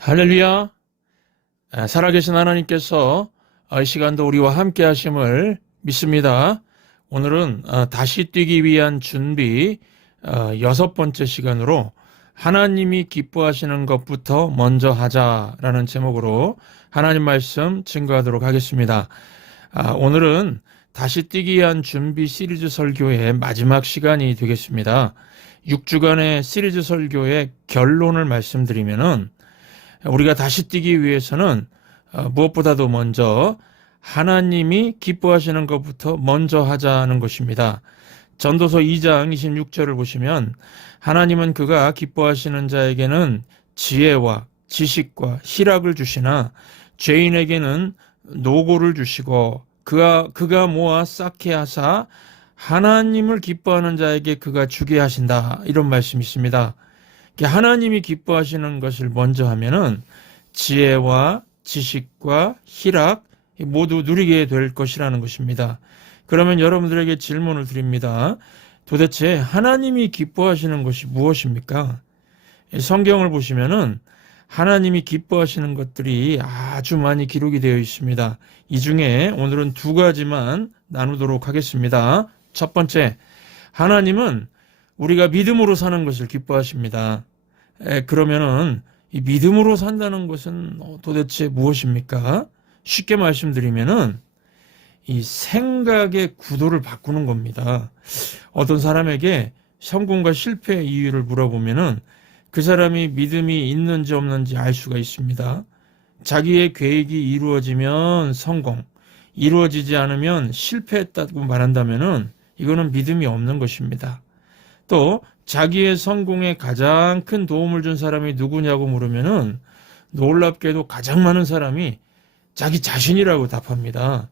할렐루야. 살아계신 하나님께서 이 시간도 우리와 함께 하심을 믿습니다. 오늘은 다시 뛰기 위한 준비 6번째 시간으로 하나님이 기뻐하시는 것부터 먼저 하자라는 제목으로 하나님 말씀 증거하도록 하겠습니다. 오늘은 다시 뛰기 위한 준비 시리즈 설교의 마지막 시간이 되겠습니다. 6주간의 시리즈 설교의 결론을 말씀드리면은 우리가 다시 뛰기 위해서는 무엇보다도 먼저 하나님이 기뻐하시는 것부터 먼저 하자는 것입니다. 전도서 2장 26절을 보시면 하나님은 그가 기뻐하시는 자에게는 지혜와 지식과 희락을 주시나 죄인에게는 노고를 주시고 그가 모아 쌓게 하사 하나님을 기뻐하는 자에게 그가 주게 하신다. 이런 말씀이 있습니다. 하나님이 기뻐하시는 것을 먼저 하면은 지혜와 지식과 희락 모두 누리게 될 것이라는 것입니다. 그러면 여러분들에게 질문을 드립니다. 도대체 하나님이 기뻐하시는 것이 무엇입니까? 성경을 보시면은 하나님이 기뻐하시는 것들이 아주 많이 기록이 되어 있습니다. 이 중에 오늘은 두 가지만 나누도록 하겠습니다. 첫 번째, 하나님은 우리가 믿음으로 사는 것을 기뻐하십니다. 그러면은 이 믿음으로 산다는 것은 도대체 무엇입니까? 쉽게 말씀드리면은 이 생각의 구도를 바꾸는 겁니다. 어떤 사람에게 성공과 실패의 이유를 물어보면은 그 사람이 믿음이 있는지 없는지 알 수가 있습니다. 자기의 계획이 이루어지면 성공, 이루어지지 않으면 실패했다고 말한다면은 이거는 믿음이 없는 것입니다. 또 자기의 성공에 가장 큰 도움을 준 사람이 누구냐고 물으면은 놀랍게도 가장 많은 사람이 자기 자신이라고 답합니다.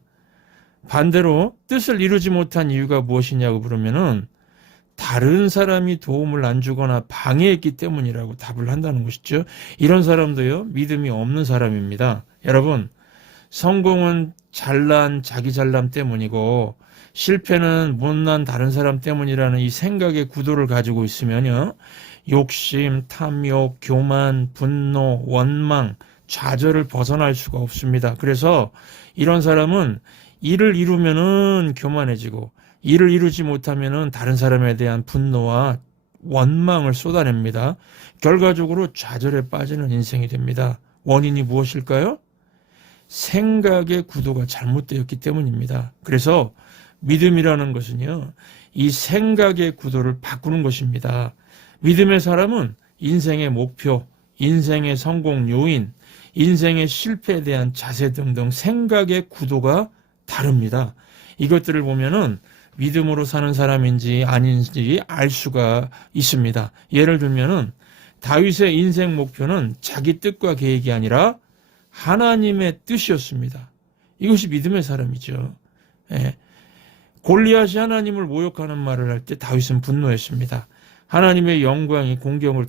반대로 뜻을 이루지 못한 이유가 무엇이냐고 물으면은 다른 사람이 도움을 안 주거나 방해했기 때문이라고 답을 한다는 것이죠. 이런 사람도요, 믿음이 없는 사람입니다. 여러분, 성공은 잘난 자기 잘남 때문이고 실패는 못난 다른 사람 때문이라는 이 생각의 구도를 가지고 있으면요, 욕심, 탐욕, 교만, 분노, 원망, 좌절을 벗어날 수가 없습니다. 그래서 이런 사람은 일을 이루면은 교만해지고 일을 이루지 못하면은 다른 사람에 대한 분노와 원망을 쏟아냅니다. 결과적으로 좌절에 빠지는 인생이 됩니다. 원인이 무엇일까요? 생각의 구도가 잘못되었기 때문입니다. 그래서 믿음이라는 것은요, 이 생각의 구도를 바꾸는 것입니다. 믿음의 사람은 인생의 목표, 인생의 성공 요인, 인생의 실패에 대한 자세 등등 생각의 구도가 다릅니다. 이것들을 보면은 믿음으로 사는 사람인지 아닌지 알 수가 있습니다. 예를 들면은 다윗의 인생 목표는 자기 뜻과 계획이 아니라 하나님의 뜻이었습니다. 이것이 믿음의 사람이죠. 골리앗이 하나님을 모욕하는 말을 할 때 다윗은 분노했습니다. 하나님의 영광이 공격을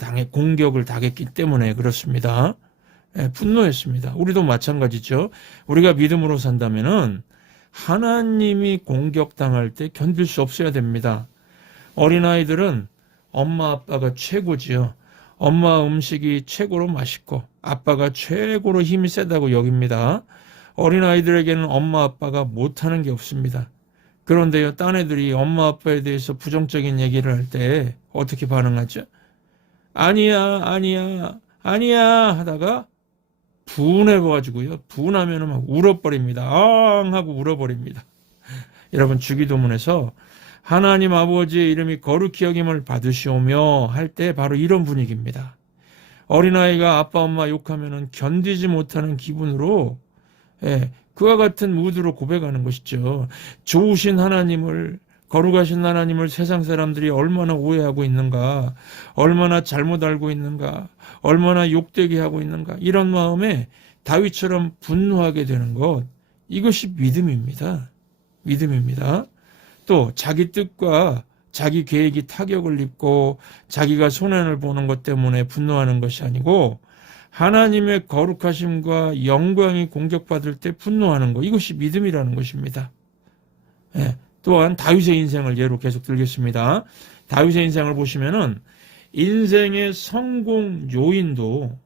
당했기 때문에 그렇습니다. 분노했습니다. 우리도 마찬가지죠. 우리가 믿음으로 산다면은 하나님이 공격당할 때 견딜 수 없어야 됩니다. 어린아이들은 엄마 아빠가 최고지요. 엄마 음식이 최고로 맛있고 아빠가 최고로 힘이 세다고 여깁니다. 어린아이들에게는 엄마 아빠가 못하는 게 없습니다. 그런데요, 딴 애들이 엄마 아빠에 대해서 부정적인 얘기를 할 때 어떻게 반응하죠? 아니야 하다가 분해가지고요, 분하면은 막 울어버립니다. 앙 하고 울어버립니다. 여러분, 주기도문에서 하나님 아버지의 이름이 거룩히 여김을 받으시오며 할 때 바로 이런 분위기입니다. 어린아이가 아빠 엄마 욕하면은 견디지 못하는 기분으로 그와 같은 무드로 고백하는 것이죠. 좋으신 하나님을, 거룩하신 하나님을 세상 사람들이 얼마나 오해하고 있는가, 얼마나 잘못 알고 있는가, 얼마나 욕되게 하고 있는가, 이런 마음에 다윗처럼 분노하게 되는 것, 이것이 믿음입니다. 믿음입니다. 또 자기 뜻과 자기 계획이 타격을 입고 자기가 손해를 보는 것 때문에 분노하는 것이 아니고 하나님의 거룩하심과 영광이 공격받을 때 분노하는 것, 이것이 믿음이라는 것입니다. 또한 다윗의 인생을 예로 계속 들겠습니다. 다윗의 인생을 보시면은 인생의 성공 요인도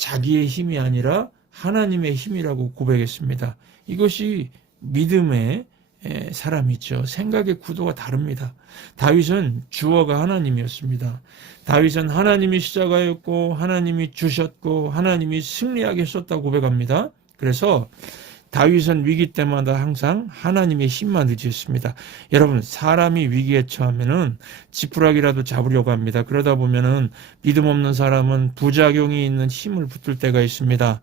자기의 힘이 아니라 하나님의 힘이라고 고백했습니다. 이것이 믿음의 사람이죠. 생각의 구도가 다릅니다. 다윗은 주어가 하나님이었습니다. 다윗은 하나님이 시작하였고 하나님이 주셨고 하나님이 승리하게 했었다고 고백합니다. 그래서 다윗은 위기 때마다 항상 하나님의 힘만 의지했습니다. 여러분, 사람이 위기에 처하면은 지푸라기라도 잡으려고 합니다. 그러다 보면은 믿음 없는 사람은 부작용이 있는 힘을 붙들 때가 있습니다.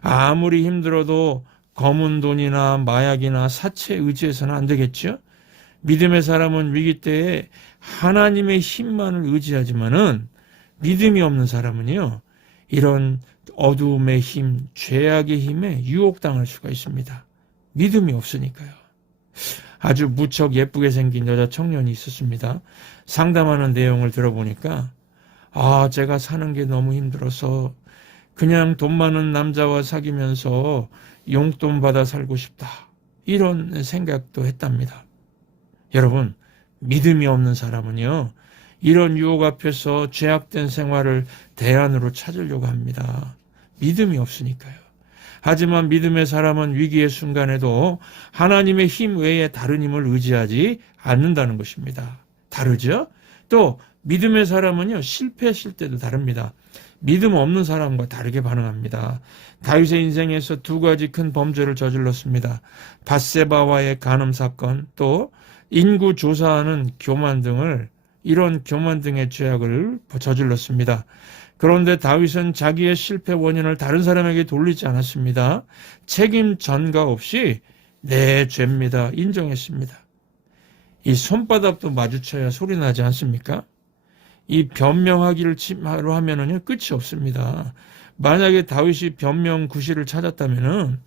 아무리 힘들어도 검은 돈이나 마약이나 사채에 의지해서는 안 되겠죠? 믿음의 사람은 위기 때에 하나님의 힘만을 의지하지만은 믿음이 없는 사람은요, 이런 어두움의 힘, 죄악의 힘에 유혹당할 수가 있습니다. 믿음이 없으니까요. 아주 무척 예쁘게 생긴 여자 청년이 있었습니다. 상담하는 내용을 들어보니까 제가 사는 게 너무 힘들어서 그냥 돈 많은 남자와 사귀면서 용돈 받아 살고 싶다. 이런 생각도 했답니다. 여러분, 믿음이 없는 사람은요, 이런 유혹 앞에서 죄악된 생활을 대안으로 찾으려고 합니다. 믿음이 없으니까요. 하지만 믿음의 사람은 위기의 순간에도 하나님의 힘 외에 다른 힘을 의지하지 않는다는 것입니다. 다르죠? 또 믿음의 사람은요, 실패했을 때도 다릅니다. 믿음 없는 사람과 다르게 반응합니다. 다윗의 인생에서 두 가지 큰 범죄를 저질렀습니다. 밧세바와의 간음 사건, 또 인구 조사하는 교만 등을 이런 교만 등의 죄악을 저질렀습니다. 그런데 다윗은 자기의 실패 원인을 다른 사람에게 돌리지 않았습니다. 책임 전가 없이 내 죄입니다. 인정했습니다. 이 손바닥도 마주쳐야 소리 나지 않습니까? 이 변명하기를 하러 하면은요, 끝이 없습니다. 만약에 다윗이 변명 구실을 찾았다면은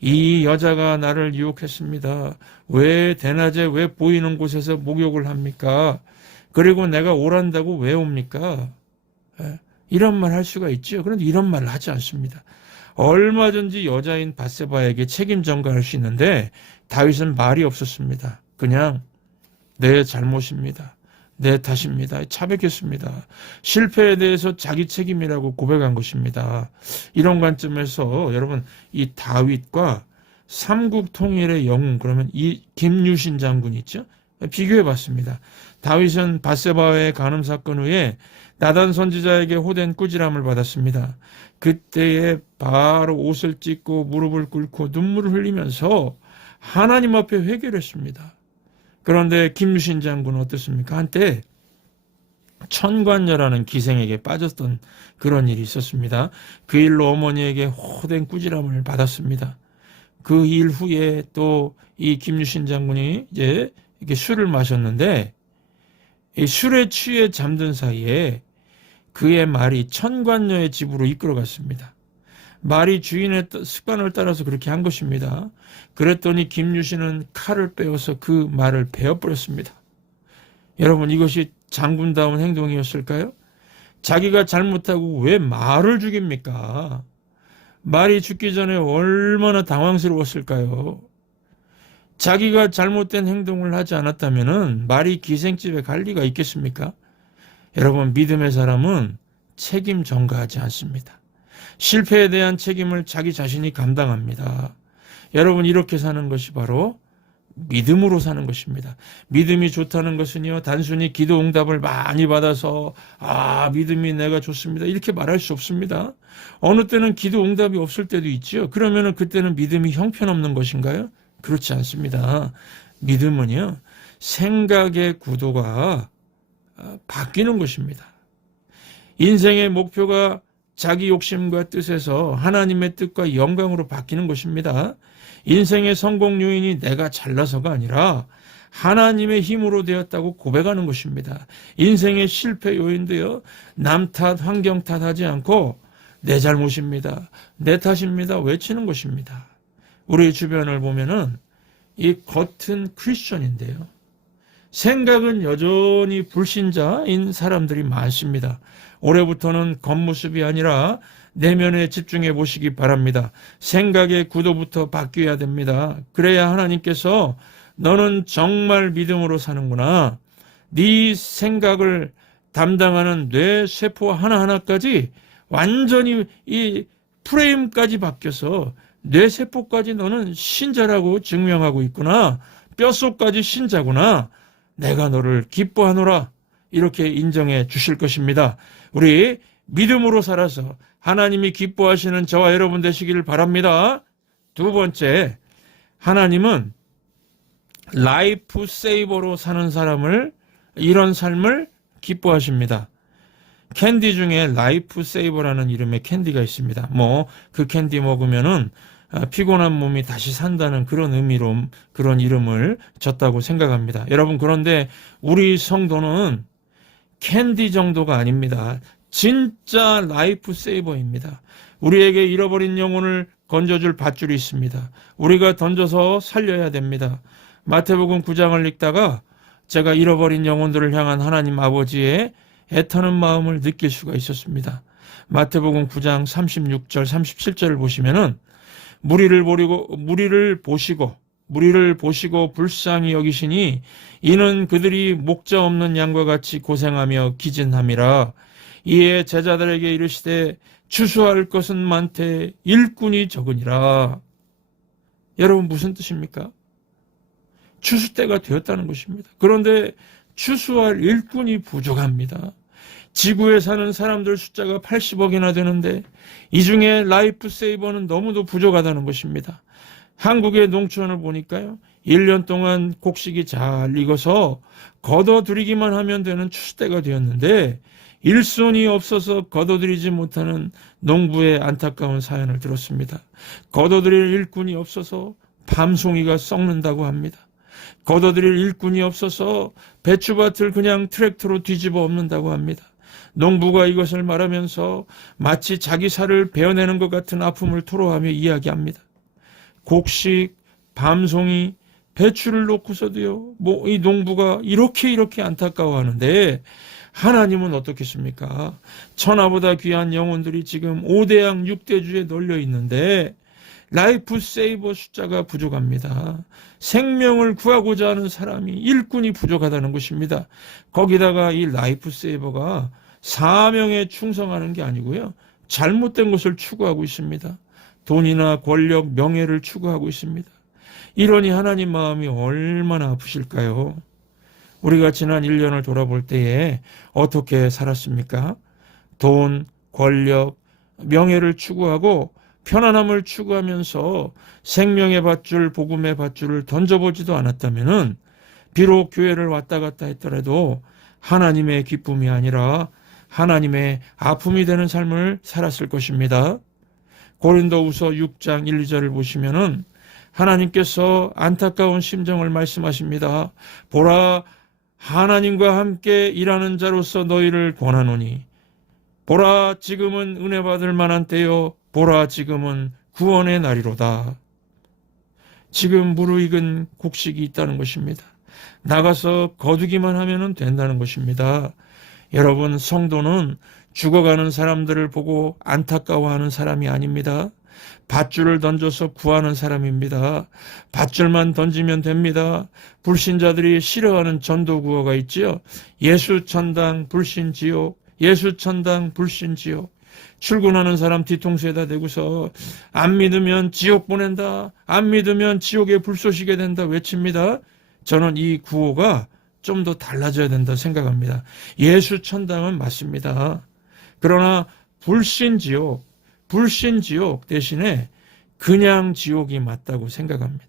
이 여자가 나를 유혹했습니다. 왜 대낮에 왜 보이는 곳에서 목욕을 합니까? 그리고 내가 오란다고 왜 옵니까? 이런 말 할 수가 있죠. 그런데 이런 말을 하지 않습니다. 얼마든지 여자인 밧세바에게 책임 전가할 수 있는데 다윗은 말이 없었습니다. 그냥 내 잘못입니다. 내 탓입니다. 차백했습니다. 실패에 대해서 자기 책임이라고 고백한 것입니다. 이런 관점에서 여러분, 이 다윗과 삼국 통일의 영웅, 그러면 이 김유신 장군 있죠? 비교해 봤습니다. 다윗은 밧세바의 간음 사건 후에 나단 선지자에게 호된 꾸지람을 받았습니다. 그때에 바로 옷을 찢고 무릎을 꿇고 눈물을 흘리면서 하나님 앞에 회개를 했습니다. 그런데 김유신 장군은 어떻습니까? 한때 천관녀라는 기생에게 빠졌던 그런 일이 있었습니다. 그 일로 어머니에게 호된 꾸지람을 받았습니다. 그 일 후에 또 이 김유신 장군이 이제 이렇게 술을 마셨는데 이 술에 취해 잠든 사이에 그의 말이 천관녀의 집으로 이끌어갔습니다. 말이 주인의 습관을 따라서 그렇게 한 것입니다. 그랬더니 김유신은 칼을 빼어서 그 말을 베어버렸습니다. 여러분, 이것이 장군다운 행동이었을까요? 자기가 잘못하고 왜 말을 죽입니까? 말이 죽기 전에 얼마나 당황스러웠을까요? 자기가 잘못된 행동을 하지 않았다면 말이 기생집에 갈 리가 있겠습니까? 여러분, 믿음의 사람은 책임 전가하지 않습니다. 실패에 대한 책임을 자기 자신이 감당합니다. 여러분, 이렇게 사는 것이 바로 믿음으로 사는 것입니다. 믿음이 좋다는 것은요, 단순히 기도 응답을 많이 받아서 믿음이 내가 좋습니다, 이렇게 말할 수 없습니다. 어느 때는 기도 응답이 없을 때도 있죠. 그러면은 그때는 믿음이 형편없는 것인가요? 그렇지 않습니다. 믿음은요, 생각의 구도가 바뀌는 것입니다. 인생의 목표가 자기 욕심과 뜻에서 하나님의 뜻과 영광으로 바뀌는 것입니다. 인생의 성공 요인이 내가 잘나서가 아니라 하나님의 힘으로 되었다고 고백하는 것입니다. 인생의 실패 요인도요, 남 탓, 환경 탓하지 않고 내 잘못입니다, 내 탓입니다 외치는 것입니다. 우리 주변을 보면은 이 겉은 크리스천인데요, 생각은 여전히 불신자인 사람들이 많습니다. 올해부터는 겉모습이 아니라 내면에 집중해 보시기 바랍니다. 생각의 구도부터 바뀌어야 됩니다. 그래야 하나님께서 너는 정말 믿음으로 사는구나, 네 생각을 담당하는 뇌 세포 하나하나까지 완전히 이 프레임까지 바뀌어서 뇌세포까지 너는 신자라고 증명하고 있구나. 뼛속까지 신자구나. 내가 너를 기뻐하노라. 이렇게 인정해 주실 것입니다. 우리 믿음으로 살아서 하나님이 기뻐하시는 저와 여러분 되시기를 바랍니다. 두 번째, 하나님은 라이프 세이버로 사는 사람을, 이런 삶을 기뻐하십니다. 캔디 중에 라이프 세이버라는 이름의 캔디가 있습니다. 그 캔디 먹으면은 피곤한 몸이 다시 산다는 그런 의미로 그런 이름을 줬다고 생각합니다. 여러분, 그런데 우리 성도는 캔디 정도가 아닙니다. 진짜 라이프 세이버입니다. 우리에게 잃어버린 영혼을 건져줄 밧줄이 있습니다. 우리가 던져서 살려야 됩니다. 마태복음 9장을 읽다가 제가 잃어버린 영혼들을 향한 하나님 아버지의 애타는 마음을 느낄 수가 있었습니다. 마태복음 9장 36절 37절을 보시면은 무리를 보시고 불쌍히 여기시니 이는 그들이 목자 없는 양과 같이 고생하며 기진함이라. 이에 제자들에게 이르시되 추수할 것은 많되 일꾼이 적으니라. 여러분, 무슨 뜻입니까? 추수 때가 되었다는 것입니다. 그런데 추수할 일꾼이 부족합니다. 지구에 사는 사람들 숫자가 80억이나 되는데 이 중에 라이프 세이버는 너무도 부족하다는 것입니다. 한국의 농촌을 보니까요, 1년 동안 곡식이 잘 익어서 걷어들이기만 하면 되는 추수 때가 되었는데 일손이 없어서 걷어들이지 못하는 농부의 안타까운 사연을 들었습니다. 걷어들일 일꾼이 없어서 밤송이가 썩는다고 합니다. 걷어들일 일꾼이 없어서 배추밭을 그냥 트랙터로 뒤집어 엎는다고 합니다. 농부가 이것을 말하면서 마치 자기 살을 베어내는 것 같은 아픔을 토로하며 이야기합니다. 곡식, 밤송이, 배추를 놓고서도요, 이 농부가 이렇게 안타까워하는데 하나님은 어떻겠습니까? 천하보다 귀한 영혼들이 지금 5대양 6대주에 널려 있는데 라이프 세이버 숫자가 부족합니다. 생명을 구하고자 하는 사람이 일꾼이 부족하다는 것입니다. 거기다가 이 라이프 세이버가 사명에 충성하는 게 아니고요, 잘못된 것을 추구하고 있습니다. 돈이나 권력, 명예를 추구하고 있습니다. 이러니 하나님 마음이 얼마나 아프실까요? 우리가 지난 1년을 돌아볼 때에 어떻게 살았습니까? 돈, 권력, 명예를 추구하고 편안함을 추구하면서 생명의 밧줄, 복음의 밧줄을 던져보지도 않았다면은 비록 교회를 왔다 갔다 했더라도 하나님의 기쁨이 아니라 하나님의 아픔이 되는 삶을 살았을 것입니다. 고린도후서 6장 1, 2절을 보시면은 하나님께서 안타까운 심정을 말씀하십니다. 보라, 하나님과 함께 일하는 자로서 너희를 권하노니 보라, 지금은 은혜 받을 만한 때요, 보라, 지금은 구원의 날이로다. 지금 무르익은 곡식이 있다는 것입니다. 나가서 거두기만 하면 된다는 것입니다. 여러분, 성도는 죽어가는 사람들을 보고 안타까워하는 사람이 아닙니다. 밧줄을 던져서 구하는 사람입니다. 밧줄만 던지면 됩니다. 불신자들이 싫어하는 전도구호가 있지요. 예수천당 불신지옥, 예수천당 불신지옥. 출근하는 사람 뒤통수에다 대고서 안 믿으면 지옥 보낸다, 안 믿으면 지옥에 불쏘시게 된다 외칩니다. 저는 이 구호가 좀 더 달라져야 된다 생각합니다. 예수천당은 맞습니다. 그러나 불신지옥 대신에 그냥 지옥이 맞다고 생각합니다.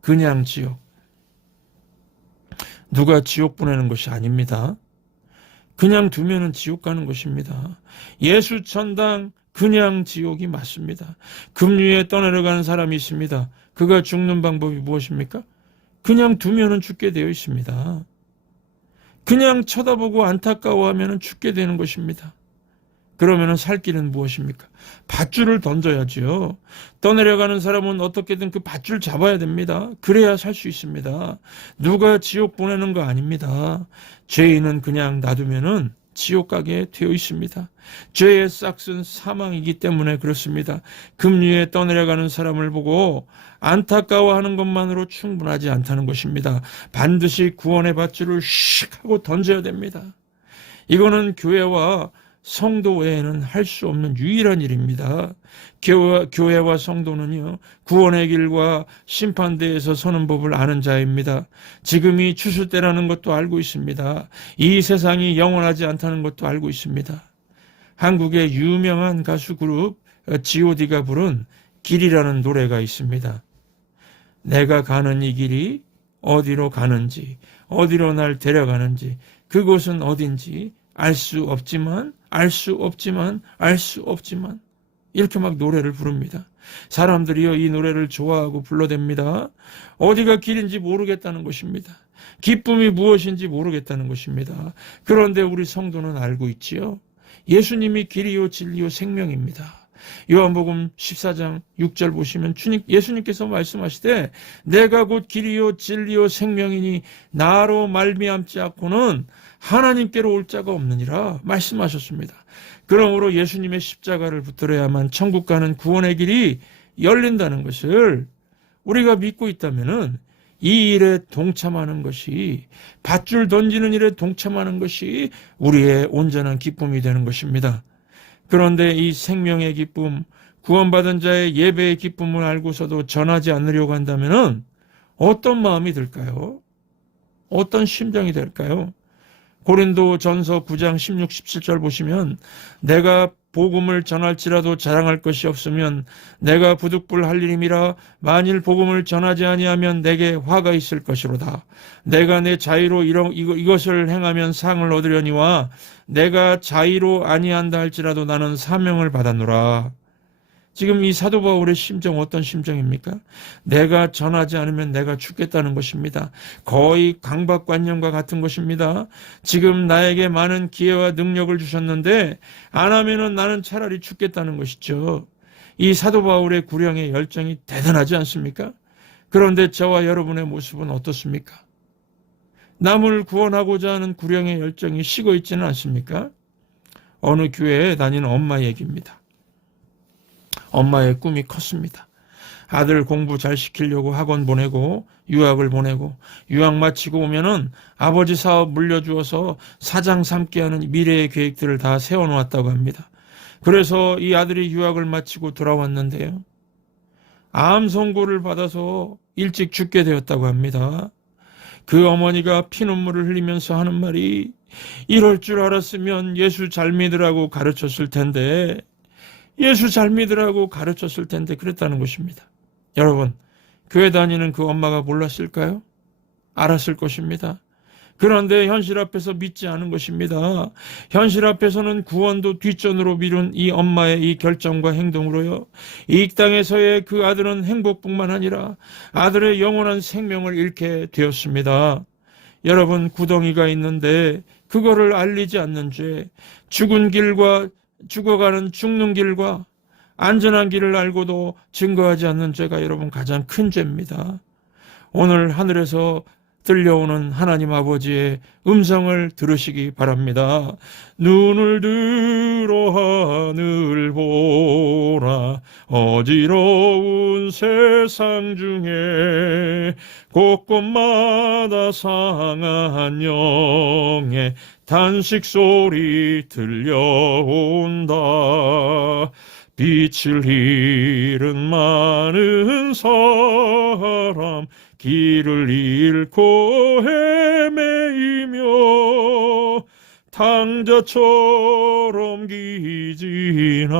그냥 지옥. 누가 지옥 보내는 것이 아닙니다. 그냥 두면은 지옥 가는 것입니다. 예수 천당, 그냥 지옥이 맞습니다. 급류에 떠내려가는 사람이 있습니다. 그가 죽는 방법이 무엇입니까? 그냥 두면은 죽게 되어 있습니다. 그냥 쳐다보고 안타까워하면은 죽게 되는 것입니다. 그러면은 살 길은 무엇입니까? 밧줄을 던져야지요. 떠내려가는 사람은 어떻게든 그 밧줄 잡아야 됩니다. 그래야 살 수 있습니다. 누가 지옥 보내는 거 아닙니다. 죄인은 그냥 놔두면은 지옥 가게 되어 있습니다. 죄의 싹은 사망이기 때문에 그렇습니다. 급류에 떠내려가는 사람을 보고 안타까워하는 것만으로 충분하지 않다는 것입니다. 반드시 구원의 밧줄을 씩 하고 던져야 됩니다. 이거는 교회와 성도 외에는 할 수 없는 유일한 일입니다. 교회와 성도는요, 구원의 길과 심판대에서 서는 법을 아는 자입니다. 지금이 추수 때라는 것도 알고 있습니다. 이 세상이 영원하지 않다는 것도 알고 있습니다. 한국의 유명한 가수 그룹 G.O.D가 부른 길이라는 노래가 있습니다. 내가 가는 이 길이 어디로 가는지, 어디로 날 데려가는지, 그곳은 어딘지 알 수 없지만, 알 수 없지만, 알 수 없지만, 이렇게 막 노래를 부릅니다. 사람들이요, 이 노래를 좋아하고 불러댑니다. 어디가 길인지 모르겠다는 것입니다. 기쁨이 무엇인지 모르겠다는 것입니다. 그런데 우리 성도는 알고 있지요. 예수님이 길이요, 진리요, 생명입니다. 요한복음 14장 6절 보시면 예수님께서 말씀하시되 내가 곧 길이요 진리요 생명이니 나로 말미암지 않고는 하나님께로 올 자가 없느니라 말씀하셨습니다. 그러므로 예수님의 십자가를 붙들어야만 천국 가는 구원의 길이 열린다는 것을 우리가 믿고 있다면은 이 일에 동참하는 것이, 밧줄 던지는 일에 동참하는 것이 우리의 온전한 기쁨이 되는 것입니다. 그런데 이 생명의 기쁨, 구원받은 자의 예배의 기쁨을 알고서도 전하지 않으려고 한다면 어떤 마음이 들까요? 어떤 심정이 될까요? 고린도전서 9장 16, 17절 보시면 내가 복음을 전할지라도 자랑할 것이 없으면 내가 부득불 할 일임이라. 만일 복음을 전하지 아니하면 내게 화가 있을 것이로다. 내가 내 자의로 이것을 행하면 상을 얻으려니와 내가 자의로 아니한다 할지라도 나는 사명을 받았노라. 지금 이 사도 바울의 심정 어떤 심정입니까? 내가 전하지 않으면 내가 죽겠다는 것입니다. 거의 강박관념과 같은 것입니다. 지금 나에게 많은 기회와 능력을 주셨는데 안 하면은 나는 차라리 죽겠다는 것이죠. 이 사도 바울의 구령의 열정이 대단하지 않습니까? 그런데 저와 여러분의 모습은 어떻습니까? 남을 구원하고자 하는 구령의 열정이 식어 있지는 않습니까? 어느 교회에 다니는 엄마 얘기입니다. 엄마의 꿈이 컸습니다. 아들 공부 잘 시키려고 학원 보내고 유학을 보내고 유학 마치고 오면은 아버지 사업 물려주어서 사장 삼게 하는 미래의 계획들을 다 세워놓았다고 합니다. 그래서 이 아들이 유학을 마치고 돌아왔는데요. 암 선고를 받아서 일찍 죽게 되었다고 합니다. 그 어머니가 피눈물을 흘리면서 하는 말이 이럴 줄 알았으면 예수 잘 믿으라고 가르쳤을 텐데 예수 잘 믿으라고 가르쳤을 텐데 그랬다는 것입니다. 여러분, 교회 다니는 그 엄마가 몰랐을까요? 알았을 것입니다. 그런데 현실 앞에서 믿지 않은 것입니다. 현실 앞에서는 구원도 뒷전으로 미룬 이 엄마의 이 결정과 행동으로요. 이 땅에서의 그 아들은 행복뿐만 아니라 아들의 영원한 생명을 잃게 되었습니다. 여러분, 구덩이가 있는데 그거를 알리지 않는 죄, 죽는 길과 안전한 길을 알고도 증거하지 않는 죄가 여러분 가장 큰 죄입니다. 오늘 하늘에서 들려오는 하나님 아버지의 음성을 들으시기 바랍니다. 눈을 들어 하늘 보라. 어지러운 세상 중에 곳곳마다 상한 영의 단식 소리 들려온다. 빛을 잃은 많은 사람 길을 잃고 헤매이며 탕자처럼 기진하니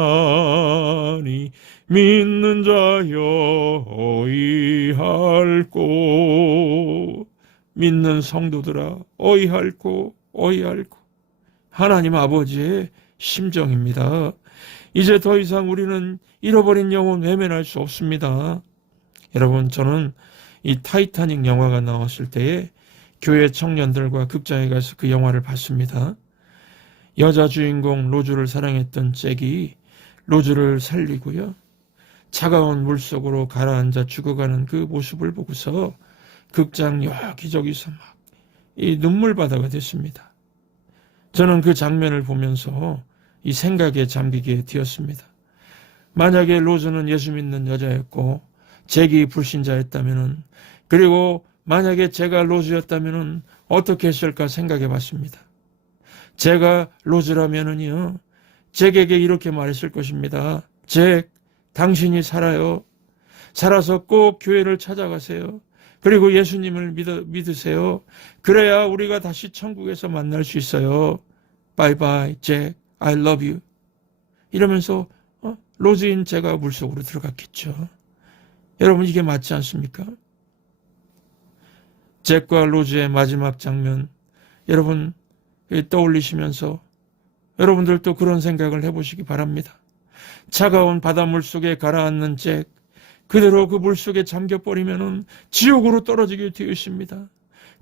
믿는 자여 어이할꼬. 믿는 성도들아 어이할꼬 어이할꼬. 하나님 아버지의 심정입니다. 이제 더 이상 우리는 잃어버린 영혼 외면할 수 없습니다. 여러분, 저는 이 타이타닉 영화가 나왔을 때에 교회 청년들과 극장에 가서 그 영화를 봤습니다. 여자 주인공 로즈를 사랑했던 잭이 로즈를 살리고요. 차가운 물속으로 가라앉아 죽어가는 그 모습을 보고서 극장 여기저기서 막 이 눈물바다가 됐습니다. 저는 그 장면을 보면서 이 생각에 잠기게 되었습니다. 만약에 로즈는 예수 믿는 여자였고 잭이 불신자였다면은, 그리고 만약에 제가 로즈였다면은 어떻게 했을까 생각해 봤습니다. 제가 로즈라면은요, 잭에게 이렇게 말했을 것입니다. 잭, 당신이 살아요. 살아서 꼭 교회를 찾아가세요. 그리고 예수님을 믿으세요. 그래야 우리가 다시 천국에서 만날 수 있어요. 바이바이, 잭, I love you. 이러면서 로즈인 잭가 물속으로 들어갔겠죠. 여러분, 이게 맞지 않습니까? 잭과 로즈의 마지막 장면, 여러분 떠올리시면서 여러분들도 그런 생각을 해보시기 바랍니다. 차가운 바닷물 속에 가라앉는 잭, 그대로 그 물속에 잠겨버리면 지옥으로 떨어지게 되어 있습니다.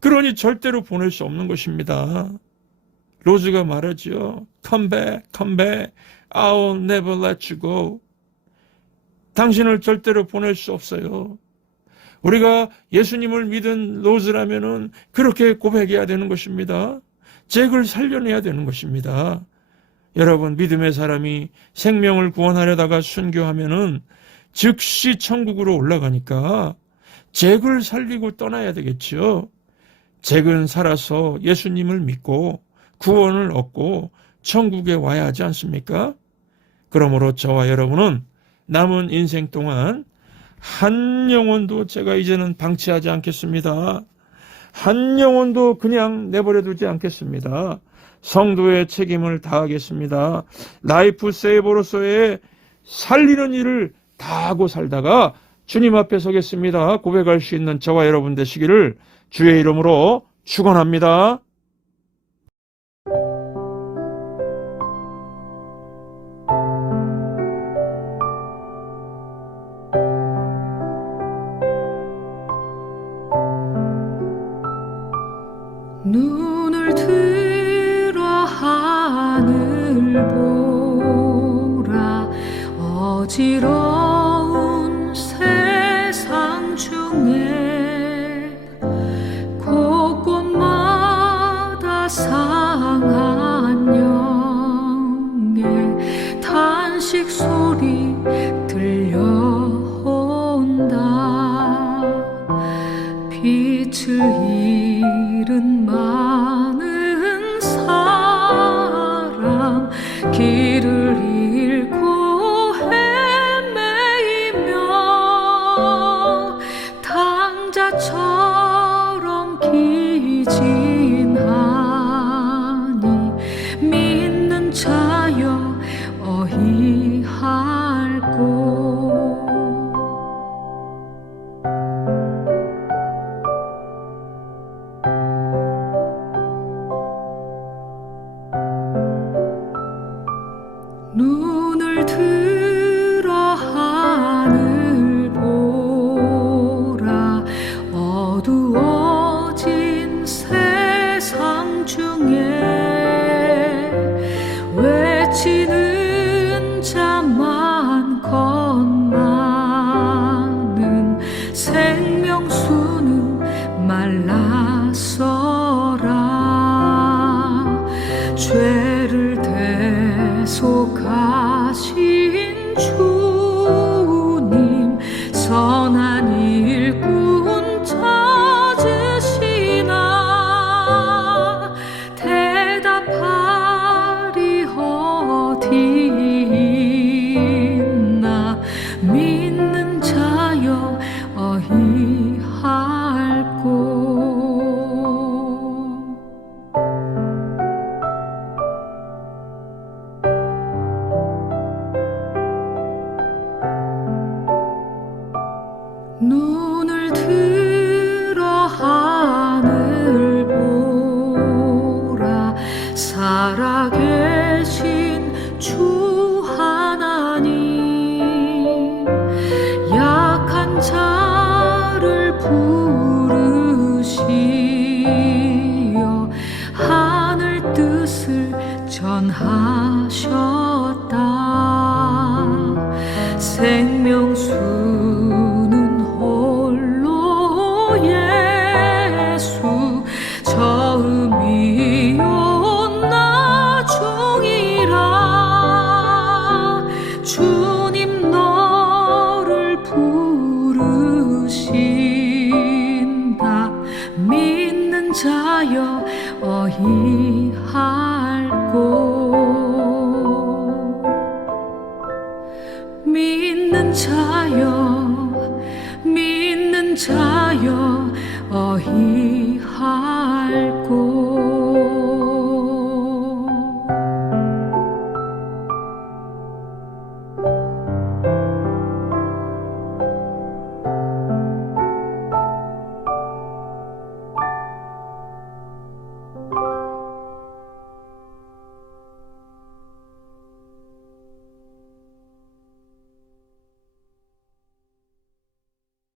그러니 절대로 보낼 수 없는 것입니다. 로즈가 말하지요. Come back, come back. I'll never let you go. 당신을 절대로 보낼 수 없어요. 우리가 예수님을 믿은 로즈라면은 그렇게 고백해야 되는 것입니다. 잭을 살려내야 되는 것입니다. 여러분, 믿음의 사람이 생명을 구원하려다가 순교하면은 즉시 천국으로 올라가니까 잭을 살리고 떠나야 되겠죠. 잭은 살아서 예수님을 믿고 구원을 얻고 천국에 와야 하지 않습니까? 그러므로 저와 여러분은 남은 인생 동안 한 영혼도 제가 이제는 방치하지 않겠습니다. 한 영혼도 그냥 내버려 두지 않겠습니다. 성도의 책임을 다하겠습니다. 라이프 세이버로서의 살리는 일을 다하고 살다가 주님 앞에 서겠습니다. 고백할 수 있는 저와 여러분 되시기를 주의 이름으로 축원합니다. 눈을 들어 하늘 보라. 어지러운 세상 중에 곳곳마다 상한 영의 탄식 소리 들려온다. 빛을 잃은 많은 사람, 길을 잃고 헤매이며 당자처럼 기진하니 믿는 자여 어이할꼬. 눈을 들어 하늘 보라. 어두워진 세상 중에 외치는 자만 건많은 생명수는 말라서라. 죄를 대속하신 주님, 선한 일꾼 찾으시나. 대답하리 어디 있나. 믿는 자여 어이할꼬. 눈을 들어 하늘 보라. 살아계신 주 하나님, 약한 자를 부르시어 하늘 뜻을 전하셨다. 생명수는 홀로 예수, 처음이요 나중이라. 주님 너를 부르신다. 믿는 자여 어이할꼬. 믿는 자여 어휘할 곳